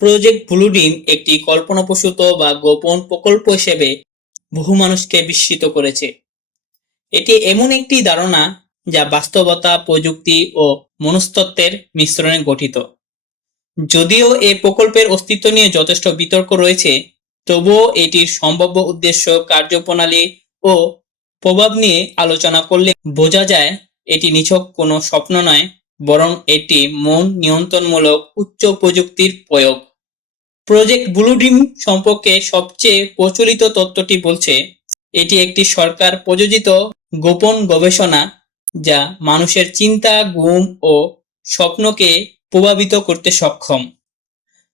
Project blue ডিম একটি কল্পনাপ্রসূত বা গোপন প্রকল্প হিসেবে বহু মানুষকে বিস্মিত করেছে। এটি এমন একটি ধারণা যা বাস্তবতা, প্রযুক্তি ও মনস্তত্ত্বের মিশ্রণে গঠিত। যদিও এই প্রকল্পের অস্তিত্ব নিয়ে যথেষ্ট বিতর্ক রয়েছে, তবুও এটির সম্ভাব্য উদ্দেশ্য, কার্যপ্রণালী ও প্রভাব নিয়ে আলোচনা করলে বোঝা যায় এটি নিছক কোনো স্বপ্ন নয়। বরং এটি মন নিয়ন্ত্রণমূলক উচ্চ প্রযুক্তির প্রয়োগ। প্রজেক্ট ব্লু ড্রিম সম্পর্কে সবচেয়ে প্রচলিত তত্ত্বটি বলছে, এটি একটি সরকার প্রযোজিত গোপন গবেষণা যা মানুষের চিন্তা, ঘুম ও স্বপ্নকে প্রভাবিত করতে সক্ষম।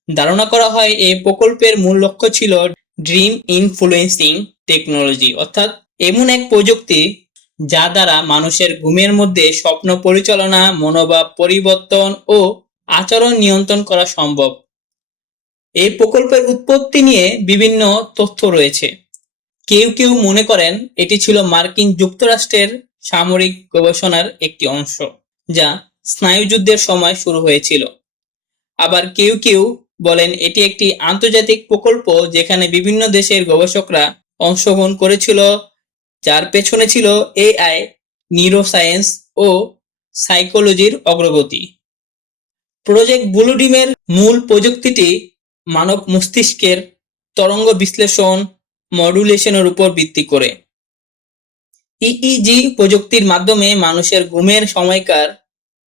ধারণা করা হয়, এই প্রকল্পের মূল লক্ষ্য ছিল ড্রিম ইনফ্লুয়েন্সিং টেকনোলজি অর্থাৎ এমন এক প্রযুক্তি যা দ্বারা মানুষের ঘুমের মধ্যে স্বপ্ন পরিচালনা, মনোভাব পরিবর্তন ও আচরণ নিয়ন্ত্রণ করা সম্ভব। এই প্রকল্পের উৎপত্তি নিয়ে বিভিন্ন তথ্য রয়েছে। কেউ কেউ মনে করেন এটি ছিল মার্কিন যুক্তরাষ্ট্রের সামরিক গবেষণার একটি অংশ, যা স্নায়ুযুদ্ধের সময় শুরু হয়েছিল। আবার কেউ কেউ বলেন এটি একটি আন্তর্জাতিক প্রকল্প যেখানে বিভিন্ন দেশের গবেষকরা অংশগ্রহণ করেছিল যার পেছনে ছিল এআই নিউরোসায়েন্স ও সাইকোলজির অগ্রগতি। প্রজেক্ট ব্লুডিমের মূল প্রযুক্তিটি মানব মস্তিষ্কের তরঙ্গ বিশ্লেষণ মডুলেশনের উপর ভিত্তি করে। ইইজি প্রযুক্তির মাধ্যমে মানুষের ঘুমের সময়কার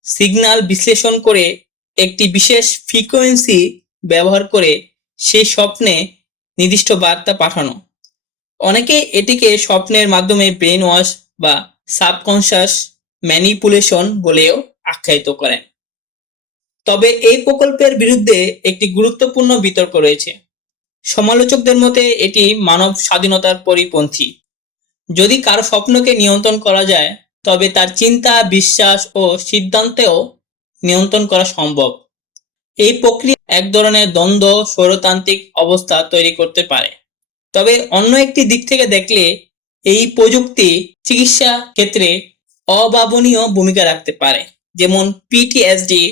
সিগন্যাল বিশ্লেষণ করে একটি বিশেষ ফ্রিকোয়েন্সি ব্যবহার করে সেই স্বপ্নে নির্দিষ্ট বার্তা পাঠানো। অনেকে এটিকে স্বপ্নের মাধ্যমে ব্রেন ওয়াশ বা সাবকনশাস ম্যানিপুলেশন বলেও আখ্যায়িত করেন। তবে এই প্রকল্পের বিরুদ্ধে একটি গুরুত্বপূর্ণ বিতর্ক রয়েছে। সমালোচকদের মতে এটি মানব স্বাধীনতার পরিপন্থী। যদি কারও স্বপ্নকে নিয়ন্ত্রণ করা যায়, তবে তার চিন্তা, বিশ্বাস ও সিদ্ধান্তেও নিয়ন্ত্রণ করা সম্ভব। এই প্রক্রিয়া এক ধরনের দ্বন্দ্ব, স্বৈরতান্ত্রিক অবস্থা তৈরি করতে পারে। তবে অন্য একটি দিক থেকে দেখলে এই প্রযুক্তি চিকিৎসা ক্ষেত্রে অভাবনীয় ভূমিকা রাখতে পারে। যেমন PTSD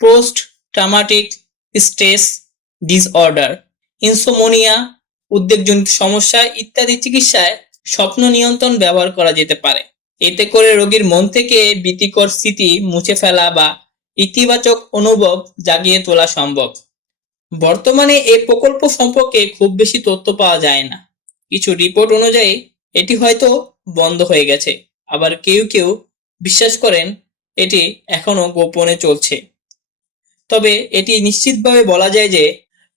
post traumatic stress disorder insomnia উদ্বেগজনিত সমস্যা ইত্যাদি চিকিৎসায় স্বপ্ন নিয়ন্ত্রণ ব্যবহার করা যেতে পারে। এতে করে রোগীর মন থেকে ভীতিকর স্মৃতি মুছে ফেলা বা ইতিবাচক অনুভব জাগিয়ে তোলা সম্ভব। বর্তমানে এই প্রকল্প সম্পর্কে খুব বেশি তথ্য পাওয়া যায় না। কিছু রিপোর্ট অনুযায়ী, এটি হয়তো বন্ধ হয়ে গেছে। আবার কেউ কেউ বিশ্বাস করেন, এটি এখনও গোপনে চলছে। তবে এটি নিশ্চিতভাবে বলা যায় যে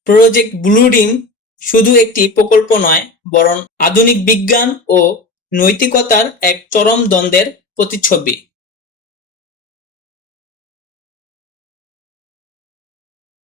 প্রজেক্ট ব্লু ডিম শুধু একটি প্রকল্প নয়, বরং আধুনিক বিজ্ঞান ও নৈতিকতার এক চরম দ্বন্দ্বের প্রতিচ্ছবি।